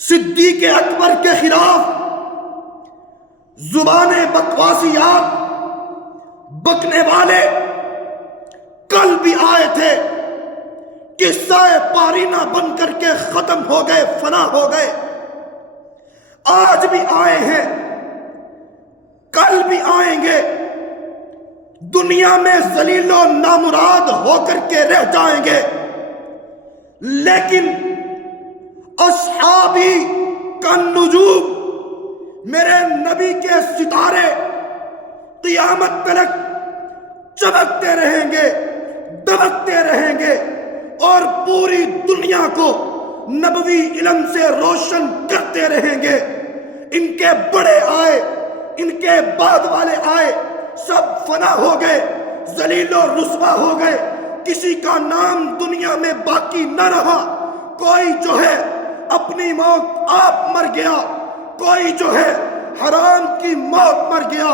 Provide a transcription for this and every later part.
صدیق اکبر کے خلاف زبان بکواسیات بکنے والے کل بھی آئے تھے، قصہ پارینہ بن کر کے ختم ہو گئے، فنا ہو گئے، آج بھی آئے ہیں، کل بھی آئیں گے، دنیا میں ذلیل و نامراد ہو کر کے رہ جائیں گے، لیکن اصحابی کا نجوم، میرے نبی کے ستارے قیامت تلک چمکتے رہیں گے، دمکتے رہیں گے، اور پوری دنیا کو نبوی علم سے روشن کرتے رہیں گے۔ ان کے بڑے آئے، ان کے بعد والے آئے، سب فنا ہو گئے، ذلیل و رسوا ہو گئے، کسی کا نام دنیا میں باقی نہ رہا۔ کوئی جو ہے اپنی موت آپ مر گیا، کوئی جو ہے حرام کی موت مر گیا۔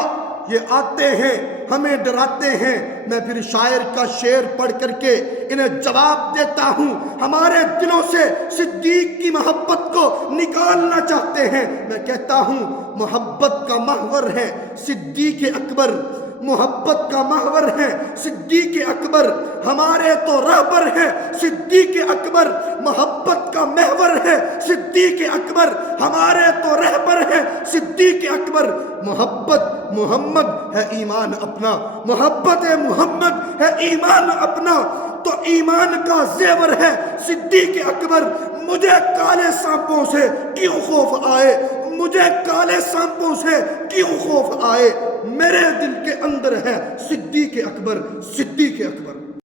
یہ آتے ہیں ہمیں ڈراتے ہیں، میں پھر شاعر کا شعر پڑھ کر کے انہیں جواب دیتا ہوں۔ ہمارے دلوں سے صدیق کی محبت کو نکالنا چاہتے ہیں، میں کہتا ہوں محبت کا محور ہے صدیق اکبر، محبت کا محور ہے صدیق اکبر، ہمارے تو رہبر ہیں صدیق اکبر، محبت کا محور ہے صدیق اکبر، ہمارے تو رہبر ہیں صدیق اکبر۔ محبت محمد ہے ایمان اپنا، محبت محمد ہے ایمان اپنا، تو ایمان کا زیور ہے صدیق اکبر۔ مجھے کالے سانپوں سے کیوں خوف آئے، مجھے کالے سانپوں سے کیوں خوف آئے، میرے دل کے اندر ہے صدیق اکبر، صدیق اکبر۔